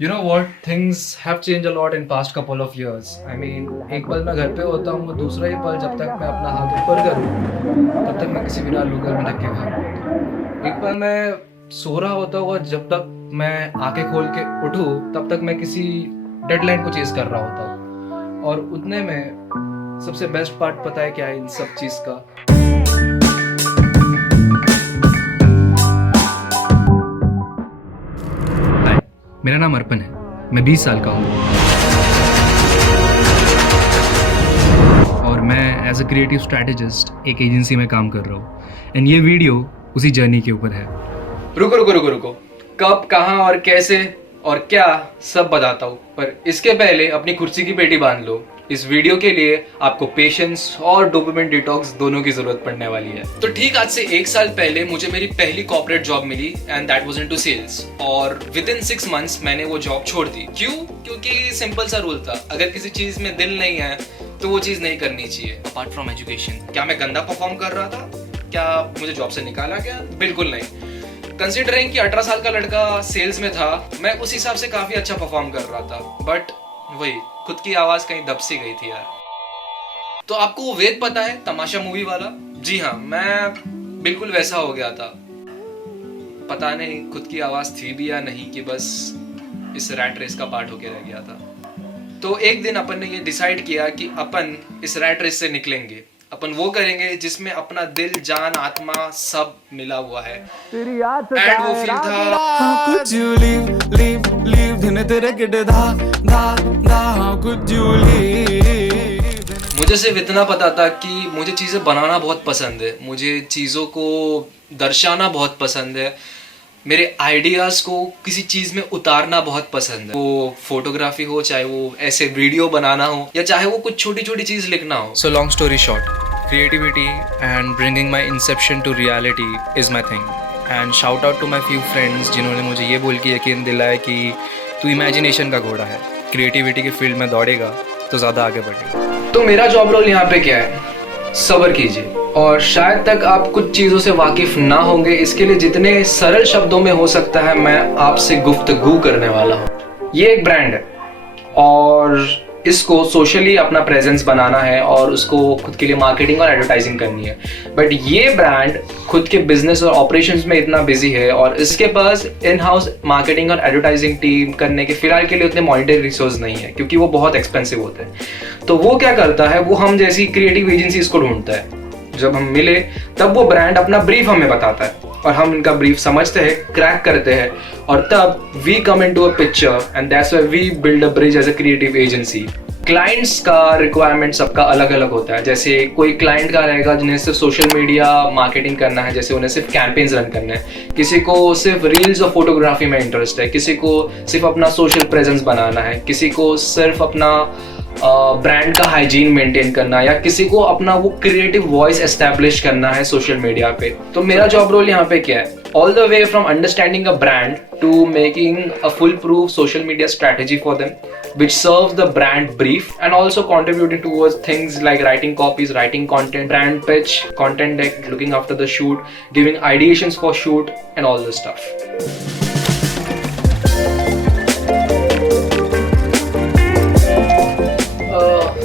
You know what? Things have changed a lot in past couple of years. I mean, एक पल मैं घर पे होता हूँ, वो दूसरा ही पल जब तक मैं अपना हाथ ऊपर करूँ तब तक मैं किसी बिना लोकल में ढक के भागूँ। एक पल मैं सो रहा होता हूँ और जब तक मैं आंखें खोल के उठूँ तब तक मैं किसी डेडलाइन को चेज कर रहा होता हूँ। और उतने में सबसे बेस्ट पार्ट पता है क्या है इन सब चीज़ का? हाय, मेरा नाम अर्पण है। मैं 20 साल का हूँ और मैं एज अ क्रिएटिव स्ट्रैटेजिस्ट एक एजेंसी में काम कर रहा हूँ एंड ये वीडियो उसी जर्नी के ऊपर है। रुको रुको रुको रुको, कब कहाँ और कैसे और क्या सब बताता हूँ, पर इसके पहले अपनी कुर्सी की पेटी बांध लो। इस वीडियो के लिए आपको पेशेंस और डोपामिन डिटॉक्स दोनों की जरूरत पड़ने वाली है। तो ठीक आज से 1 साल पहले मुझे मेरी पहली कॉर्पोरेट जॉब मिली and that was into sales. और विद इन 6 मंथ्स मैंने वो जॉब छोड़ दी। क्यों? क्योंकि सिंपल सा रूल था, अगर किसी चीज में दिल नहीं है तो वो चीज नहीं करनी चाहिए। अपार्ट फ्रॉम एजुकेशन, क्या मैं गंदा परफॉर्म कर रहा था? क्या मुझे जॉब से निकाला गया? बिल्कुल नहीं। कंसिडरिंग कि 18 साल का लड़का सेल्स में था, मैं उस हिसाब से काफी अच्छा परफॉर्म कर रहा था, बट वही खुद की आवाज कहीं दब सी गई थी यार। तो आपको वो वेद पता है, तमाशा मूवी वाला? जी हाँ, मैं बिल्कुल वैसा हो गया था। पता नहीं खुद की आवाज थी भी या नहीं कि बस इस रैट रेस का पार्ट होके रह गया था। तो एक दिन अपन ने ये डिसाइड किया कि अपन इस रैट रेस से निकलेंगे। अपन वो करेंगे जिसमें अपना दिल, जान, आत्मा सब मिला हुआ है। एंड वो फील था, How could you leave दिन तेरे किड धा how could you leave। मुझे सिर्फ इतना पता था कि मुझे चीज़ें बनाना बहुत पसंद है, मुझे चीज़ों को दर्शाना बहुत पसंद है, मेरे आइडियाज़ को किसी चीज़ में उतारना बहुत पसंद है। वो फोटोग्राफी हो, चाहे वो ऐसे वीडियो बनाना हो, या चाहे वो कुछ छोटी छोटी चीज़ लिखना हो। So long story short, creativity and bringing my inception to reality is my thing. And shout out to my few friends जिन्होंने मुझे ये बोल के यकीन दिलाया कि तू इमेजिनेशन का घोड़ा है, क्रिएटिविटी के फील्ड में दौड़ेगा तो ज़्यादा आगे बढ़ेगा। तो मेरा जॉब रोल यहाँ पे क्या है? सब्र कीजिए। और शायद तक आप कुछ चीज़ों से वाकिफ ना होंगे, इसके लिए जितने सरल शब्दों में हो सकता है मैं आपसे गुफ्तगू करने वाला हूँ। ये एक ब्रांड है और इसको सोशली अपना प्रेजेंस बनाना है और उसको खुद के लिए मार्केटिंग और एडवर्टाइजिंग करनी है। बट ये ब्रांड खुद के बिजनेस और ऑपरेशंस में इतना बिजी है और इसके पास इन हाउस मार्केटिंग और एडवर्टाइजिंग टीम करने के फिलहाल के लिए उतने मॉनिटरी रिसोर्स नहीं है, क्योंकि वो बहुत एक्सपेंसिव होते हैं। तो वो क्या करता है, वो हम जैसी क्रिएटिव एजेंसीज को ढूंढता है। जब हम मिले तब वो ब्रांड अपना ब्रीफ हमें बताता है और हम इनका ब्रीफ समझते हैं, क्रैक करते हैं, और तब we come into a picture and that's why we build a bridge as a creative agency. Clients का रिक्वायरमेंट सबका अलग अलग होता है। जैसे कोई क्लाइंट का रहेगा जिन्हें सिर्फ सोशल मीडिया मार्केटिंग करना है, जैसे उन्हें सिर्फ कैंपेन्स रन करने हैं। किसी को सिर्फ रील्स और फोटोग्राफी में इंटरेस्ट है, किसी को सिर्फ अपना सोशल प्रेजेंस बनाना है, किसी को सिर्फ अपना ब्रांड का हाइजीन मेंटेन करना, या किसी को अपना वो क्रिएटिव वॉइस एस्टैब्लिश करना है सोशल मीडिया पे। तो मेरा जॉब रोल यहाँ पे क्या है? All the way from understanding a brand to making a foolproof social media strategy for them which serves the brand brief and also contributing towards things like writing copies, writing content, brand pitch, content deck, looking after the shoot, giving ideations for shoot and all this stuff.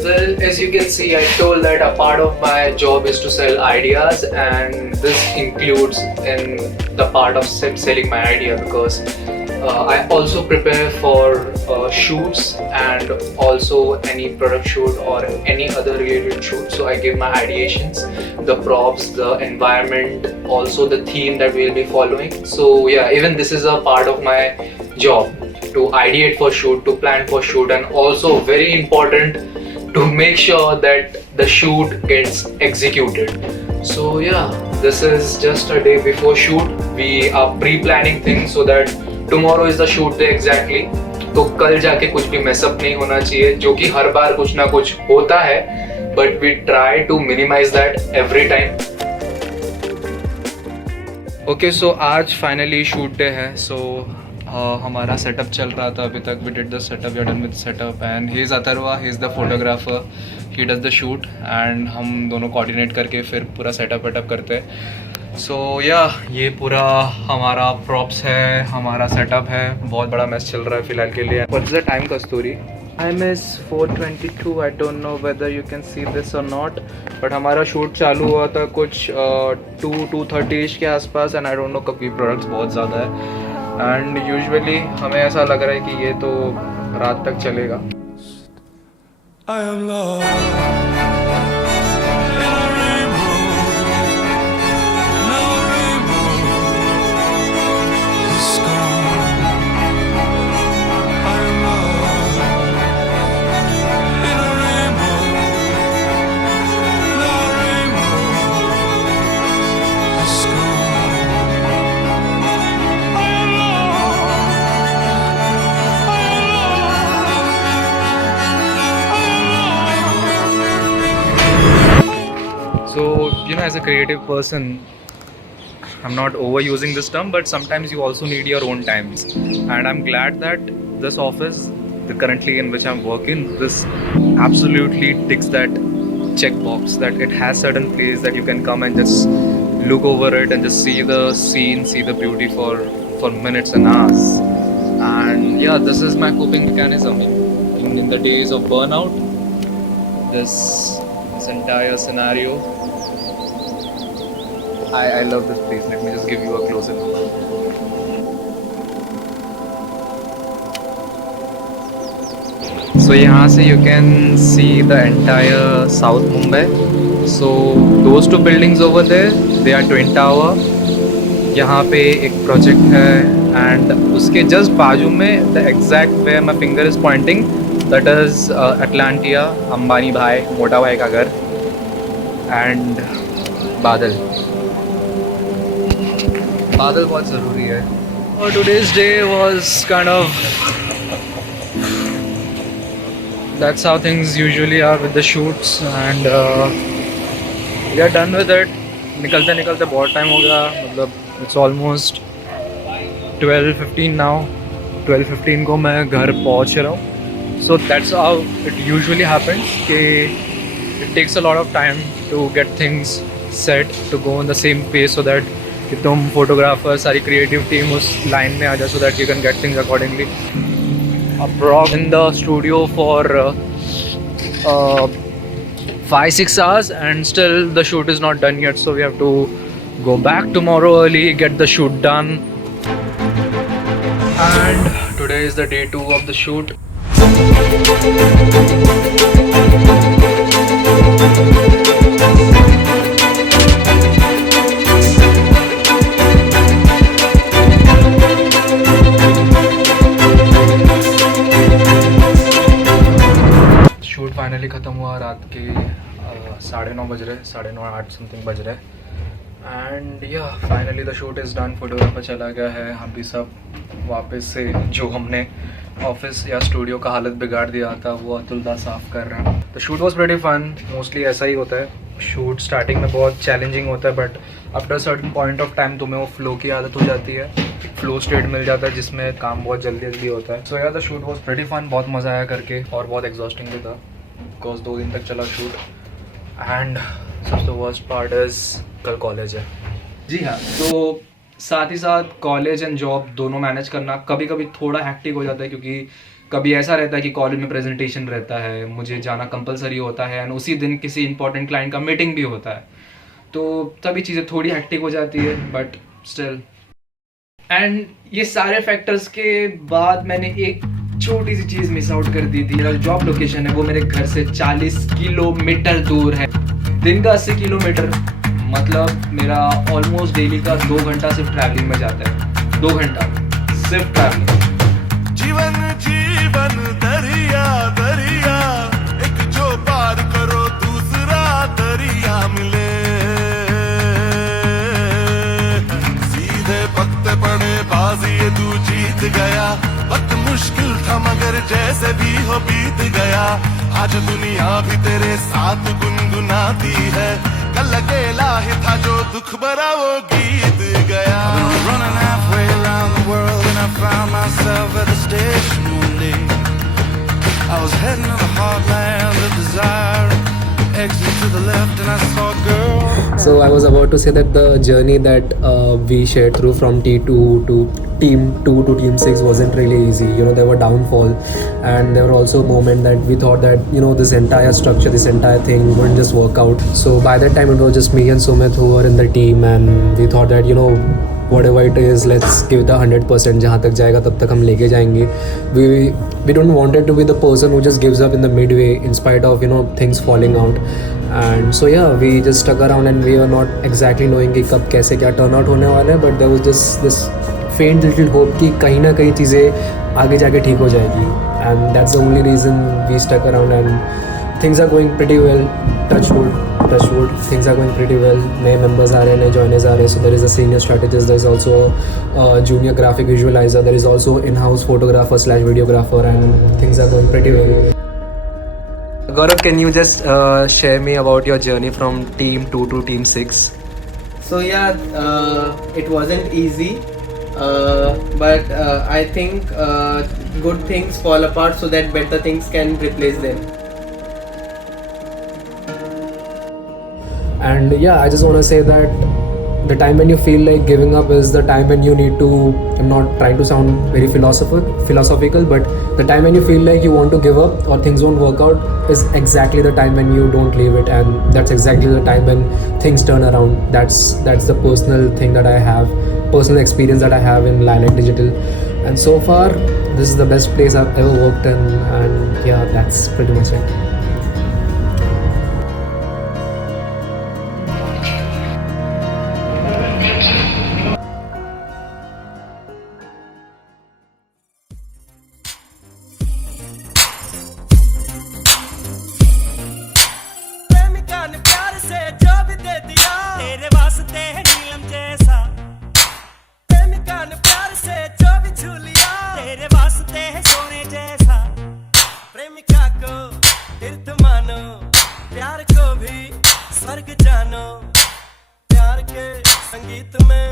Well, as you can see, I told that a part of my job is to sell ideas, and this includes in the part of selling my idea, because I also prepare for shoots and also any product shoot or any other related shoot. So I give my ideations, the props, the environment, also the theme that we'll be following. So yeah, even this is a part of my job, to ideate for shoot, to plan for shoot, and also very important, to make sure that the shoot gets executed. So yeah, this is just a day before shoot. We are pre-planning things so that tomorrow is the shoot day exactly. तो कल जाके कुछ भी mess up नहीं होना चाहिए, जो कि हर बार कुछ ना कुछ होता है, but we try to minimize that every time. Okay, so आज फाइनली शूट डे है। So हमारा सेटअप चल रहा था अभी तक। We did the setup, we are done with setup, and he is Atharva, he is the photographer, he does the shoot, and हम दोनों कोऑर्डिनेट करके फिर पूरा सेटअप वेटअप करते हैं। सो या ये पूरा हमारा प्रॉप्स है, हमारा सेटअप है. बहुत बड़ा मैच चल रहा है फिलहाल के लिए. What is the time Kasturi? Time is 4:22. I don't know whether you can see this और नॉट, बट हमारा शूट चालू हुआ था कुछ 2:30 के आसपास. एंड आई डोंट नो क्योंकि प्रोडक्ट्स बहुत ज़्यादा है एंड यूजुअली हमें ऐसा लग रहा है कि ये तो रात तक चलेगा. I am lost in a rainbow. No rainbow is gone. I am lost in a rainbow. No rainbow is gone. I am lost. I am So, you know, as a creative person, I'm not overusing this term, but sometimes you also need your own times. And I'm glad that this office, the currently in which I'm working, this absolutely ticks that checkbox that it has certain place that you can come and just look over it and just see the scene, see the beauty for minutes and hours. And yeah, this is my coping mechanism in the days of burnout. This entire scenario. I love this place. Let me just give you a closer look. So यहाँ से you can see the entire South Mumbai. So those two buildings over there, they are Twin Tower. यहाँ पे एक project है and उसके just बाजू में the exact where my finger is pointing, that is Atlantia, Ambani भाई, मोटा भाई का घर. And बादल बहुत ज़रूरी है. और today's day was kind of, that's how things usually are with the shoots and we are done with it. निकलते निकलते बहुत टाइम हो गया, मतलब it's almost 12:15 now. 12:15 को मैं घर पहुंच रहा हूँ. So that's how it usually happens कि it takes a lot of time to get things set to go on the same pace so that कि तुम फोटोग्राफर सारी क्रिएटिव टीम उस लाइन में आ जाए so that you can get things accordingly. Approx in the studio for 5-6 hours and still the shoot is not done yet, so we have to go back tomorrow early, get the shoot done. And today is the day 2 of the shoot. Shoot finally ख़त्म हुआ. रात के 9:30 बज रहे, 9:30 8 something बज रहे. And या finally the shoot is done. Photographer चला गया है. हम भी सब वापस से जो हमने ऑफिस या स्टूडियो का हालत बिगाड़ दिया था वो अतुलदा साफ़ कर रहे हैं. The shoot was pretty fun. Mostly ऐसा ही होता है. शूट स्टार्टिंग में बहुत चैलेंजिंग होता है but after certain point of time तुम्हें वो फ्लो की आदत हो जाती है. फ्लो स्टेट मिल जाता है जिसमें काम बहुत जल्दी जल्दी होता है. सो यार the shoot was pretty fun. बहुत मज़ा आया करके और बहुत एग्जॉस्टिंग भी था बिकॉज 2 दिन तक चला शूट. एंड सबसे वर्स्ट पार्ट इज़ कल कॉलेज है. जी हाँ, तो साथ ही साथ कॉलेज एंड जॉब दोनों मैनेज करना कभी कभी थोड़ा हैक्टिक हो जाता है क्योंकि कभी ऐसा रहता है कि कॉलेज में प्रेजेंटेशन रहता है, मुझे जाना कंपलसरी होता है एंड उसी दिन किसी इंपॉर्टेंट क्लाइंट का मीटिंग भी होता है. तो तभी चीज़ें थोड़ी हैक्टिक हो जाती है बट स्टिल. एंड ये सारे फैक्टर्स के बाद मैंने एक छोटी सी चीज़ मिस आउट कर दी थी. मेरा जॉब लोकेशन है वो मेरे घर से 40 किलोमीटर दूर है. दिन का 80 किलोमीटर, मतलब मेरा ऑलमोस्ट डेली का 2 घंटा सिर्फ ट्रैवलिंग में जाता है. 2 घंटा सिर्फ ट्रैवलिंग. जीवन जीवन दरिया दरिया, एक जो पार करो दूसरा दरिया मिले. सीधे पत्ते पड़े बाजी ये तू जीत गया. वक्त मुश्किल था मगर जैसे भी हो बीत गया. आज दुनिया भी तेरे साथ गुनगुनाती है. कल अकेला ही था जो दुख भरा वो गीत गया. Running halfway around the world and I found myself at the station one day. I was heading to the heartland of desire. Exit to the left and I saw a girl. So So I was about to say that the journey that we shared through from T2 to Team 2 to Team 6 wasn't really easy. You know, there were downfall, and there were also moments that we thought that, you know, this entire structure, this entire thing wouldn't just work out. So by that time, it was just me and Sumit who were in the team, and we thought that, you know, whatever it is, let's give the 100%. जहाँ तक जाएगा तब तक हम लेके जाएंगे. We don't wanted to be the person who just gives up in the midway in spite of, you know, things falling out. And so yeah, we just stuck around, and we were not exactly knowing कि कब कैसे क्या turn out होने वाला है, but there was just this faint little hope कि कहीं ना कहीं चीज़ें आगे जाके ठीक हो जाएगी. And that's the only reason we stuck around, and things are going pretty well. Touch wood, things are going pretty well. नए members आ रहे हैं, नए joiners आ रहे हैं. So there is a senior strategist, there is also a junior graphic visualizer, there is also in-house photographer / videographer, and things are going pretty well. Gaurav, can you just share me about your journey from Team 2 to Team 6? So yeah, it wasn't easy, but I think good things fall apart so that better things can replace them. And yeah, I just want to say that the time when you feel like giving up is the time when you need to, I'm not trying to sound very philosophical, but the time when you feel like you want to give up or things won't work out is exactly the time when you don't leave it, and that's exactly the time when things turn around. That's the personal thing that I have, personal experience that I have in Lilac Digital, and so far this is the best place I've ever worked in, and yeah, that's pretty much it. प्यार को भी स्वर्ग जानो, प्यार के संगीत में